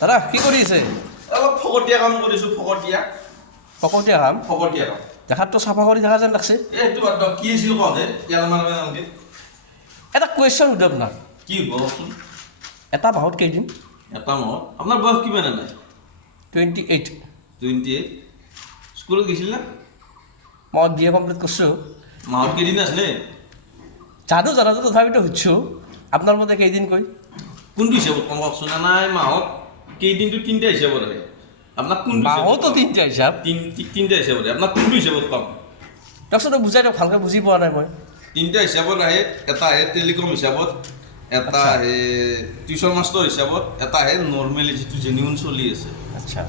দাদা কি কৰি আছে? অলপ ফকতীয়া কাম কৰিছোঁ। ফকতীয়া কাম কাম দেখাততো চাফা কৰি দেখা যেন লাগছে। এইটো বাদ দিয়ক, কি আছিল কওঁতে তেল মাৰিব নালাগে। এটা কুৱেশ্যন সুধক না, কি হ'ব কওকচোন? এটা মাহত কেইদিন? এটা মাহত আপোনাৰ বয়স কিমান এনে? 28। 28। স্কুলত গৈছিল না? মই BA কমপ্লিট কৰিছোঁ। মাহত কেইদিন আছিলে? জানো তথাপিতো সুধিছোঁ আপোনাৰ মতে কেইদিন কৈ? কোনটো হিচাপত কম কওকচোন? নাই মাহত কেইদিনটো তিনিটা হিচাপত আহে। আপোনাক কোনটো মাহতো তিনিটা হিচাপ? তিনিটা হিচাপত আহে। আপোনাক কোনটো হিচাপত কম? তাৰপিছত বুজাই দিয়ক, ভালকৈ বুজি পোৱা নাই মই। তিনিটা হিচাপত আহে। এটা আহে টেলিকম হিচাপত, এটা আহে টিউশ্যন মাষ্টৰ হিচাপত, এটা আহে নৰ্মেলি যিটো জেনুইন চলি আছে। আচ্ছা,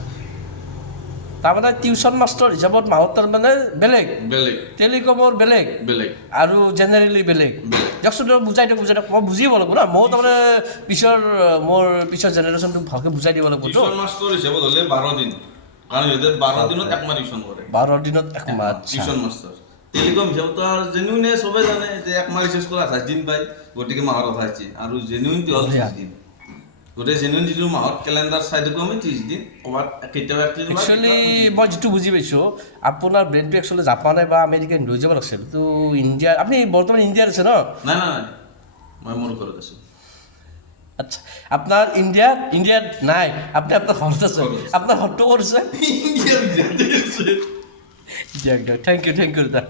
তাৰমানে টিউশ্যন মাষ্টৰ হিচাপত মাহত তাৰমানে বেলেগ, টেলিকমৰ বেলেগ আৰু জেনেৰেলি বেলেগ। দিয়কচোন বুজাই দিয়ক মই বুজিব লাগিব না। মই তাৰমানে মোৰ পিছৰ জেনেৰেশ্যনটোক ভালকৈ বুজাই দিব লাগিব। টিউশ্যন মাষ্টৰ হিচাপত হ'লে 12 দিন, কাৰণ সিহঁতে 12 দিনত একমাহ টিউশ্যন কৰে। 12 দিনত একমাহ টিউশ্যন মাষ্টৰ। টেলিকম হিচাপতো আৰু জেনুইনে চবেই জানে যে একমাহ ৰিচাৰ্জ কৰা 28 দিন পায়, গতিকে মাহত 28 দিন। আৰু জেনুইনটো হ'ল 30 দিন। গোটেই জেনুইন যিটো মাহত কেলেণ্ডাৰ চাই থাকোঁ আমি 30 দিন। ক'ৰবাত কেতিয়াবা একচুৱেলি মই যিটো বুজি পাইছোঁ, আপোনাৰ ব্ৰেইনটো একচুৱেলি জাপানে বা আমেৰিকান লৈ যাব লাগিছিল। তো ইণ্ডিয়া, আপুনি বৰ্তমান ইণ্ডিয়াত আছে ন? নাই মই মোৰ ঘৰত আছোঁ। আচ্ছা, আপোনাৰ ইণ্ডিয়াত নাই, আপুনি আপোনাৰ ঘৰত আছে। আপোনাৰ ঘৰটো ক'ত আছে? ইণ্ডিয়াত দিয়ক থেংক ইউ দাদা।